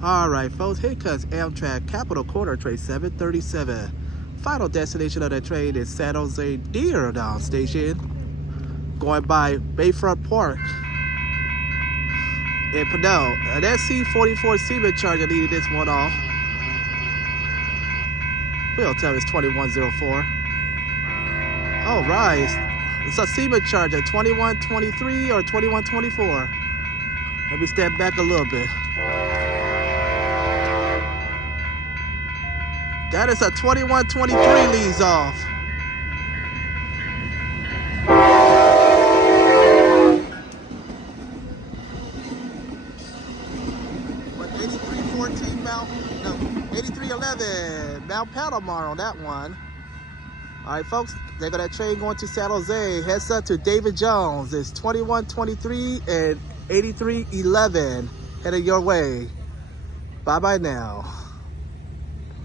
All right, folks, here comes Amtrak Capital Corner Train 737. Final destination of the train is San Jose Deerdown Station, going by Bayfront Park in Pinole. That C-44 Seaman Charger leading this one off. We'll tell it's 2104. All right, it's a Seaman Charger, 2123 or 2124. Let me step back a little bit. That is a 2123 leads off. What, 8314 Mount, no, 8311 Mount Palomar on that one. All right, folks, they got that train going to San Jose. Heads up to David Jones. It's 2123 and 8311 headed your way. Bye-bye now.